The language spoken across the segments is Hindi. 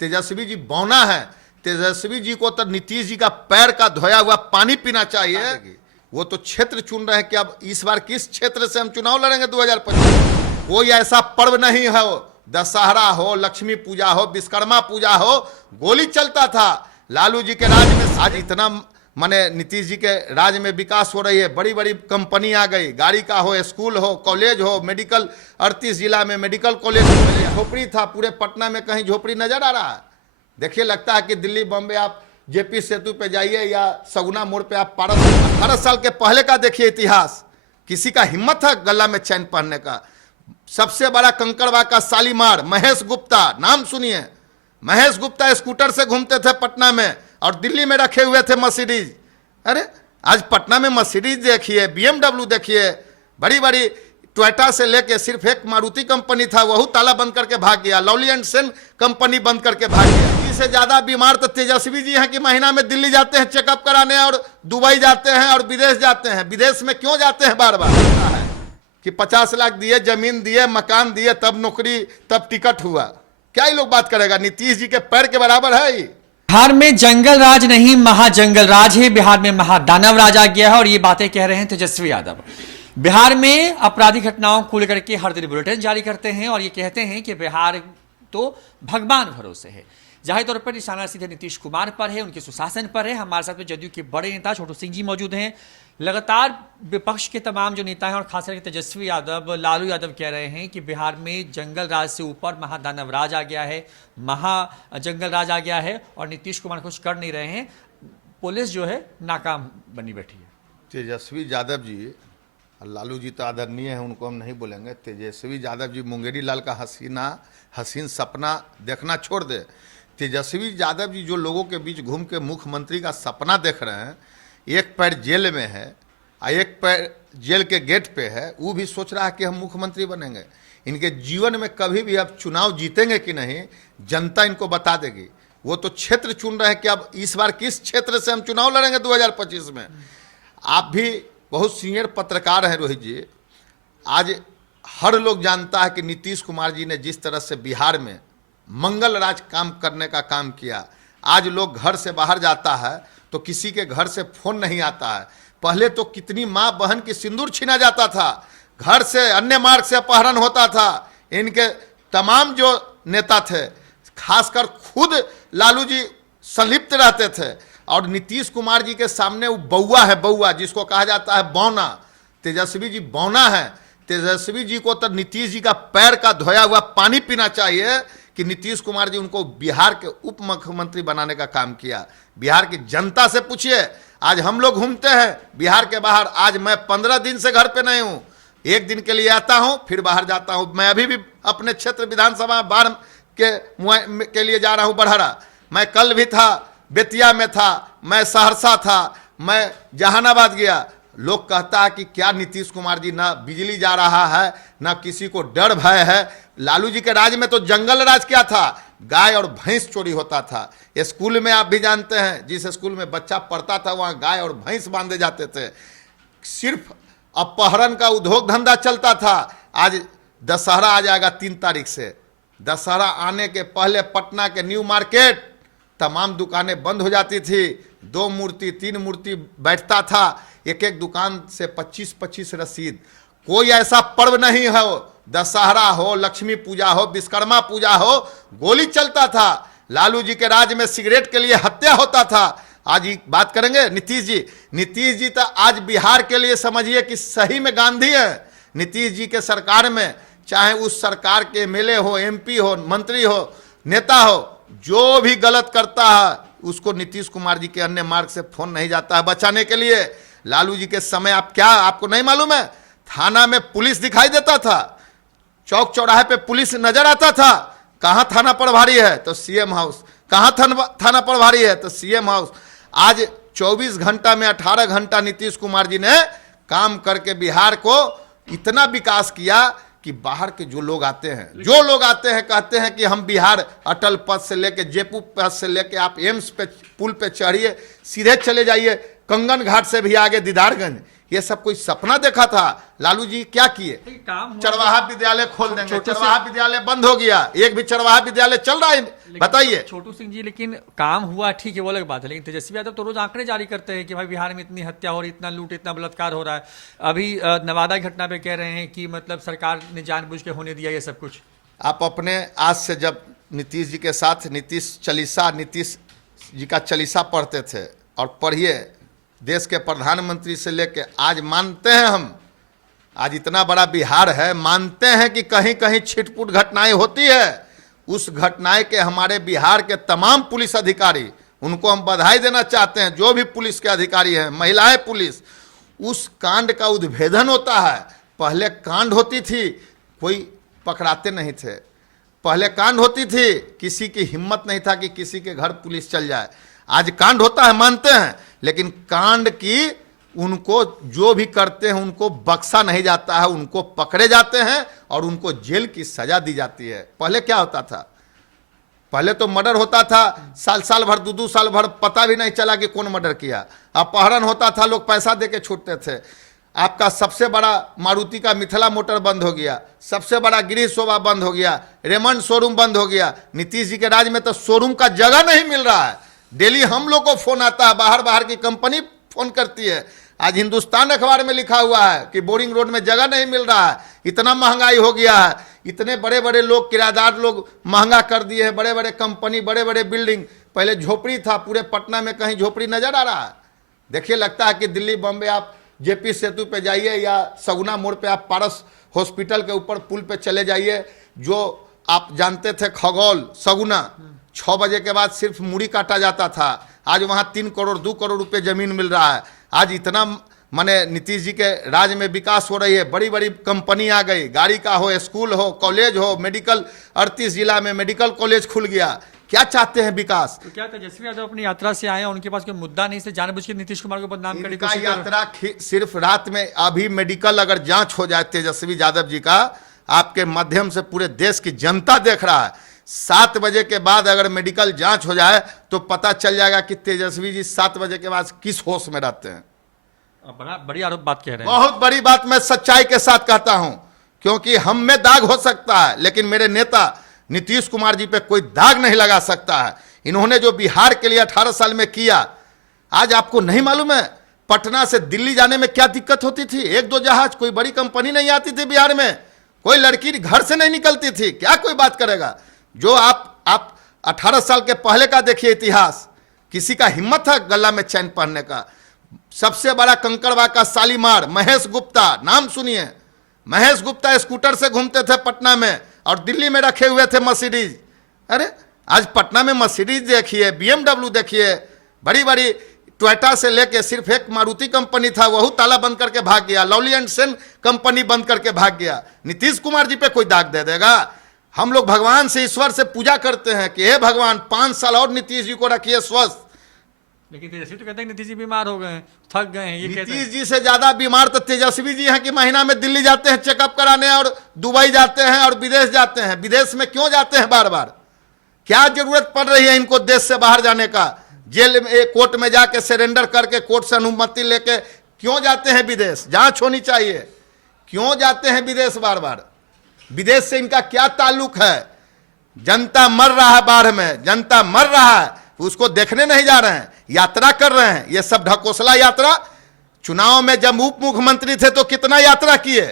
तेजस्वी जी बौना है। तेजस्वी जी को तो नीतीश जी का पैर का धोया हुआ पानी पीना चाहिए। वो तो क्षेत्र चुन रहे हैं कि अब इस बार किस क्षेत्र से हम चुनाव लड़ेंगे 2025। कोई ऐसा पर्व नहीं है, दशहरा हो, लक्ष्मी पूजा हो, विश्वकर्मा पूजा हो, गोली चलता था। लालू जी के राज में आज इतना माने नीतीश जी के राज में विकास हो रही है, बड़ी बड़ी कंपनी आ गई, गाड़ी का हो, स्कूल हो, कॉलेज हो, मेडिकल 38 जिला में मेडिकल कॉलेज हो। झोपड़ी था, पूरे पटना में कहीं झोपड़ी नजर आ रहा है? देखिए, लगता है कि दिल्ली बॉम्बे आप जेपी सेतु पे जाइए या सगुना मोड़ पे आप 18 साल के पहले का देखिए इतिहास। किसी का हिम्मत था गला में चैन पहनने का? सबसे बड़ा कंकड़बाग का शालीमार महेश गुप्ता, नाम सुनिए। महेश गुप्ता स्कूटर से घूमते थे पटना में और दिल्ली में रखे हुए थे मर्सिडीज। अरे आज पटना में मर्सिडीज देखिए, बीएमडब्ल्यू देखिए, बड़ी बड़ी टोयोटा से लेके सिर्फ एक मारुति कंपनी था, वही ताला बंद करके भाग गया। लवली एंड सेन कंपनी बंद करके भाग गया। इससे ज्यादा बीमार तो तेजस्वी जी हैं कि महीना में दिल्ली जाते हैं चेकअप कराने और दुबई जाते हैं और विदेश जाते हैं। विदेश में क्यों जाते हैं बार बार? कि 50 लाख दिए, जमीन दिए, मकान दिए, तब नौकरी, तब टिकट हुआ। क्या ये लोग बात करेगा? नीतीश जी के पैर के बराबर है ये। बिहार में जंगल राज नहीं महाजंगल राज है। बिहार में महादानव राज आ गया है और ये बातें कह रहे हैं तेजस्वी यादव। बिहार में आपराधिक घटनाओं को लेकर के हर दिन बुलेटिन जारी करते हैं और ये कहते हैं कि बिहार तो भगवान भरोसे है। जाहिर तौर पर निशाना सीधे नीतीश कुमार पर है, उनके सुशासन पर है। हमारे साथ में जदयू के बड़े नेता छोटू सिंह जी मौजूद हैं। लगातार विपक्ष के तमाम जो नेता हैं और खासकर तेजस्वी यादव, लालू यादव कह रहे हैं कि बिहार में जंगल राज से ऊपर महादानव राज आ गया है, महाजंगल राज आ गया है और नीतीश कुमार कुछ कर नहीं रहे हैं। पुलिस जो है नाकाम बनी बैठी है। तेजस्वी यादव जी, लालू जी तो आदरणीय है, उनको हम नहीं बोलेंगे। तेजस्वी यादव जी मुंगेरी लाल का हसीन सपना देखना छोड़ दे। तेजस्वी यादव जी जो लोगों के बीच घूम के मुख्यमंत्री का सपना देख रहे हैं, एक पैर जेल में है और एक पैर जेल के गेट पे है, वो भी सोच रहा है कि हम मुख्यमंत्री बनेंगे। इनके जीवन में कभी भी अब चुनाव जीतेंगे कि नहीं, जनता इनको बता देगी। वो तो क्षेत्र चुन रहे हैं कि अब इस बार किस क्षेत्र से हम चुनाव लड़ेंगे 2025 में। आप भी बहुत सीनियर पत्रकार हैं रोहित जी। आज हर लोग जानता है कि नीतीश कुमार जी ने जिस तरह से बिहार में मंगल राज काम करने का काम किया। आज लोग घर से बाहर जाता है तो किसी के घर से फोन नहीं आता है। पहले तो कितनी माँ बहन की सिंदूर छीना जाता था, घर से अन्य मार्ग से अपहरण होता था। इनके तमाम जो नेता थे, खासकर खुद लालू जी संलिप्त रहते थे। और नीतीश कुमार जी के सामने वो बउआ है, बउआ जिसको कहा जाता है बौना। तेजस्वी जी बौना है। तेजस्वी जी को तो नीतीश जी का पैर का धोया हुआ पानी पीना चाहिए कि नीतीश कुमार जी उनको बिहार के उप मुख्यमंत्री बनाने का काम किया। बिहार की जनता से पूछिए। आज हम लोग घूमते हैं बिहार के बाहर। आज मैं 15 दिन से घर पे नहीं हूँ, एक दिन के लिए आता हूँ फिर बाहर जाता हूँ। मैं अभी भी अपने क्षेत्र विधानसभा बाढ़ के लिए जा रहा हूँ बड़हरा। मैं कल भी था, बेतिया में था, मैं सहरसा था, मैं जहानाबाद गया। लोग कहता है कि क्या नीतीश कुमार जी, ना बिजली जा रहा है, ना किसी को डर भय है। लालू जी के राज में तो जंगल राज क्या था? गाय और भैंस चोरी होता था। स्कूल में आप भी जानते हैं, जिस स्कूल में बच्चा पढ़ता था वहाँ गाय और भैंस बांधे जाते थे। सिर्फ अपहरण का उद्योग धंधा चलता था। आज दशहरा आ जाएगा 3 तारीख से। दशहरा आने के पहले पटना के न्यू मार्केट तमाम दुकानें बंद हो जाती थी। 2 मूर्ति 3 मूर्ति बैठता था, एक एक दुकान से 25-25 रसीद। कोई ऐसा पर्व नहीं है, दशहरा हो, लक्ष्मी पूजा हो, विश्वकर्मा पूजा हो, गोली चलता था। लालू जी के राज में सिगरेट के लिए हत्या होता था। आज ये बात करेंगे नीतीश जी। नीतीश जी तो आज बिहार के लिए समझिए कि सही में गांधी है। नीतीश जी के सरकार में, चाहे उस सरकार के एमएलए हो, एमपी हो, मंत्री हो, नेता हो, जो भी गलत करता है उसको नीतीश कुमार जी के अन्य मार्ग से फोन नहीं जाता है बचाने के लिए। लालू जी के समय आपको नहीं मालूम है? थाना में पुलिस दिखाई देता था, चौक चौराहे पे पुलिस नजर आता था। कहाँ थाना प्रभारी है तो सीएम हाउस, कहाँ थाना प्रभारी है तो सीएम हाउस। आज 24 घंटा में 18 घंटा नीतीश कुमार जी ने काम करके बिहार को इतना विकास किया कि बाहर के जो लोग आते हैं कहते हैं कि हम बिहार अटल पथ से लेके जेपू पथ से लेके आप एम्स पे पुल पे चढ़िए, सीधे चले जाइए कंगन घाट से भी आगे दीदारगंज। ये सब कोई सपना देखा था? लालू जी क्या किए? काम हुआ चरवाहा विद्यालय खोल देंगे, छोटे से- चरवाहा विद्यालय बंद हो गया, एक भी चरवाहा विद्यालय चल रहा है? बताइए। छोटू सिंह जी, लेकिन काम हुआ ठीक है, वो अलग बात है, लेकिन तेजस्वी यादव तो रोज आंकड़े जारी करते हैं कि भाई बिहार में इतनी हत्या हो रही, इतना लूट, इतना बलात्कार हो रहा है। अभी नवादा की घटना पे कह रहे हैं कि मतलब सरकार ने जानबूझ के होने दिया ये सब कुछ। आप अपने आज से जब नीतीश जी के साथ नीतीश जी का चालीसा पढ़ते थे, और पढ़िए, देश के प्रधानमंत्री से लेके आज मानते हैं हम, आज इतना बड़ा बिहार है, मानते हैं कि कहीं कहीं छिटपुट घटनाएं होती है। उस घटनाएं के हमारे बिहार के तमाम पुलिस अधिकारी, उनको हम बधाई देना चाहते हैं, जो भी पुलिस के अधिकारी हैं, महिलाएं पुलिस, उस कांड का उद्भेदन होता है। पहले कांड होती थी, कोई पकड़ाते नहीं थे। पहले कांड होती थी, किसी की हिम्मत नहीं था कि किसी के घर पुलिस चल जाए। आज कांड होता है, मानते हैं, लेकिन कांड की उनको जो भी करते हैं उनको बख्शा नहीं जाता है, उनको पकड़े जाते हैं और उनको जेल की सजा दी जाती है। पहले क्या होता था? पहले तो मर्डर होता था, साल भर, दो साल भर पता भी नहीं चला कि कौन मर्डर किया। अपहरण होता था, लोग पैसा दे के छूटते थे। आपका सबसे बड़ा मारुति का मिथिला मोटर बंद हो गया, सबसे बड़ा गिरीह शोभा बंद हो गया, रेमंड शोरूम बंद हो गया। नीतीश जी के राज में तो शोरूम का जगह नहीं मिल रहा है। डेली हम लोग को फोन आता है, बाहर की कंपनी फोन करती है। आज हिंदुस्तान अखबार में लिखा हुआ है कि बोरिंग रोड में जगह नहीं मिल रहा है, इतना महंगाई हो गया है, इतने बड़े बड़े लोग, किराएदार लोग महंगा कर दिए हैं, बड़े बड़े कंपनी, बड़े बड़े बिल्डिंग। पहले झोपड़ी था, पूरे पटना में कहीं झोपड़ी नजर आ रहा है? देखिए, लगता है कि दिल्ली बॉम्बे आप जेपी सेतु पे जाइए या सगुना मोड़ पे आप पारस हॉस्पिटल के ऊपर पुल पे चले जाइए। जो आप जानते थे खगौल सगुना, 6 बजे के बाद सिर्फ मूड़ी काटा जाता था, आज वहां 3 करोड़ 2 करोड़ रुपए जमीन मिल रहा है। आज इतना माने नीतीश जी के राज में विकास हो रही है, बड़ी बड़ी कंपनी आ गई, गाड़ी का हो, स्कूल हो, कॉलेज हो, मेडिकल, 38 जिला में मेडिकल कॉलेज खुल गया। क्या चाहते हैं? विकास। तो क्या तेजस्वी यादव अपनी यात्रा से आए, उनके पास कोई मुद्दा नहीं से जानबूझ के नीतीश कुमार को बदनाम करने की इनका कोशिश कर रहे हैं? यात्रा सिर्फ रात में, अभी मेडिकल अगर जांच हो जाए तेजस्वी यादव जी का, आपके माध्यम से पूरे देश की जनता देख रहा है, 7 बजे के बाद अगर मेडिकल जांच हो जाए तो पता चल जाएगा कि तेजस्वी जी 7 बजे के बाद किस होश में रहते हैं। बड़ी आरोप बात कह रहे हैं। बहुत बड़ी बात मैं सच्चाई के साथ कहता हूं, क्योंकि हम में दाग हो सकता है, लेकिन मेरे नेता नीतीश कुमार जी पे कोई दाग नहीं लगा सकता है। इन्होंने जो बिहार के लिए 18 साल में किया, आज आपको नहीं मालूम है पटना से दिल्ली जाने में क्या दिक्कत होती थी? 1-2 जहाज, कोई बड़ी कंपनी नहीं आती थी बिहार में, कोई लड़की घर से नहीं निकलती थी। क्या कोई बात करेगा? जो आप 18 साल के पहले का देखिए इतिहास, किसी का हिम्मत था गला में चैन पहनने का? सबसे बड़ा कंकड़वा का शालीमार, महेश गुप्ता, नाम सुनिए। महेश गुप्ता स्कूटर से घूमते थे पटना में और दिल्ली में रखे हुए थे मर्सिडीज। अरे आज पटना में मर्सिडीज देखिए, BMW देखिए, बड़ी बड़ी टोयोटा से लेके सिर्फ एक मारुति कंपनी था, वह ताला बंद करके भाग गया। लवली एंड सेन कंपनी बंद करके भाग गया। नीतीश कुमार जी पे कोई दाग दे देगा? हम लोग भगवान से, ईश्वर से पूजा करते हैं कि हे भगवान 5 साल और नीतीश जी को रखिए स्वस्थ। लेकिन तेजस्वी तो कहते हैं नीतीश जी बीमार हो गए हैं, थक गए हैं, ये कहते हैं। नीतीश जी से ज्यादा बीमार तो तेजस्वी जी हैं कि महीना में दिल्ली जाते हैं चेकअप कराने, और दुबई जाते हैं और विदेश जाते हैं। विदेश में क्यों जाते हैं बार बार? क्या जरूरत पड़ रही है इनको देश से बाहर जाने का? जेल में, कोर्ट में जाके सरेंडर करके कोर्ट से अनुमति लेके क्यों जाते हैं विदेश? जांच होनी चाहिए। क्यों जाते हैं विदेश बार बार? विदेश से इनका क्या ताल्लुक है? जनता मर रहा है बाढ़ में, जनता मर रहा है, उसको देखने नहीं जा रहे हैं, यात्रा कर रहे हैं। ये सब ढकोसला यात्रा। चुनाव में जब उप मुख्यमंत्री थे तो कितना यात्रा किए?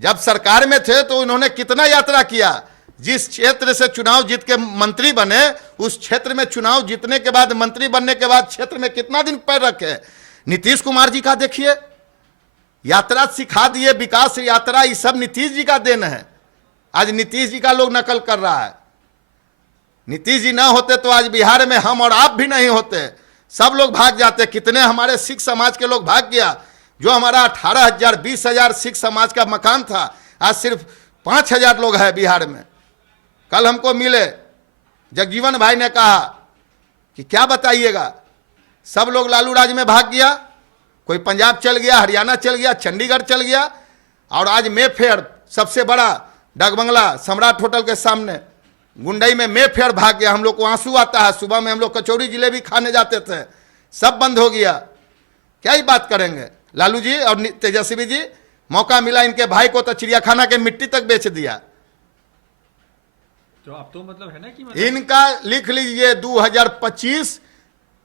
जब सरकार में थे तो इन्होंने कितना यात्रा किया? जिस क्षेत्र से चुनाव जीत के मंत्री बने, उस क्षेत्र में चुनाव जीतने के बाद, मंत्री बनने के बाद क्षेत्र में कितना दिन पैर रखे? नीतीश कुमार जी का देखिए, यात्रा सिखा दिए, विकास यात्रा, ये सब नीतीश जी का देन है। आज नीतीश जी का लोग नकल कर रहा है। नीतीश जी ना होते तो आज बिहार में हम और आप भी नहीं होते, सब लोग भाग जाते। कितने हमारे सिख समाज के लोग भाग गया। जो हमारा 18,000 20,000 सिख समाज का मकान था, आज सिर्फ 5,000 लोग हैं बिहार में। कल हमको मिले, जगजीवन भाई ने कहा कि क्या बताइएगा, सब लोग लालू राज में भाग गया, कोई पंजाब चल गया, हरियाणा चल गया, चंडीगढ़ चल गया, और आज मेफेयर सबसे बड़ा डगबंगला सम्राट होटल के सामने गुंडई में मेफेयर भाग गया। हम लोग को आंसू आता है, सुबह में हम लोग कचौड़ी जिलेबी खाने जाते थे, सब बंद हो गया। क्या ही बात करेंगे लालू जी और तेजस्वी जी। मौका मिला इनके भाई को तो चिड़ियाखाना के मिट्टी तक बेच दिया। तो अब तो मतलब है ना कि इनका लिख लीजिए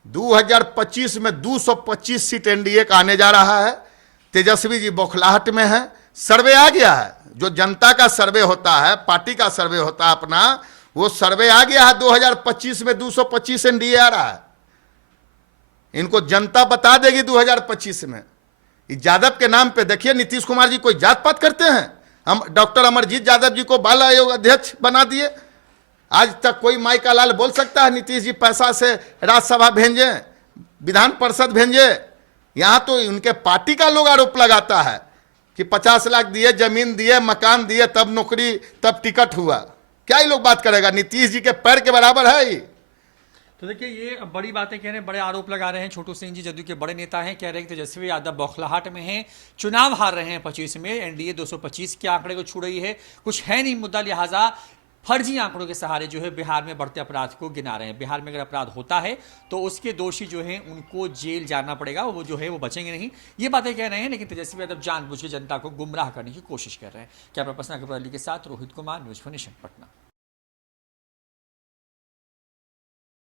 2025 में 225 सीट एनडीए का आने जा रहा है। तेजस्वी जी बौखलाहट में है। सर्वे आ गया है, जो जनता का सर्वे होता है, पार्टी का सर्वे होता है अपना, वो सर्वे आ गया है। 2025 में 225 एनडीए आ रहा है। इनको जनता बता देगी 2025 में। यादव के नाम पे देखिए नीतीश कुमार जी कोई जात पात करते हैं। हम डॉक्टर अमरजीत यादव जी को बाल आयोग अध्यक्ष बना दिए। आज तक कोई माई का लाल बोल सकता है नीतीश जी पैसा से राज्यसभा भेजे, विधान परिषद भेजे? यहां तो उनके पार्टी का लोग आरोप लगाता है कि 50 लाख दिए, जमीन दिए, मकान दिए, तब नौकरी, तब टिकट हुआ। क्या ही लोग बात करेगा? नीतीश जी के पैर के बराबर है ये। तो देखिए ये बड़ी बातें कह रहे हैं, बड़े आरोप लगा रहे हैं। छोटू सिंह जी जदयू के बड़े नेता हैं, कह रहे हैं कि तेजस्वी यादव बौखलाहट में हैं, चुनाव हार रहे हैं 25 में, एनडीए 225 के आंकड़े को छू रही है, कुछ है नहीं मुद्दा, लिहाजा फर्जी आंकड़ों के सहारे जो है बिहार में बढ़ते अपराध को गिना रहे हैं। बिहार में अगर अपराध होता है तो उसके दोषी जो हैं उनको जेल जाना पड़ेगा, वो जो है वो बचेंगे नहीं। ये बातें कह रहे हैं, लेकिन तेजस्वी यादव जानबूझ के जनता को गुमराह करने की कोशिश कर रहे हैं। कैमरा पर्सन अकबर अली के साथ रोहित कुमार, न्यूज़ 4 नेशन, पटना।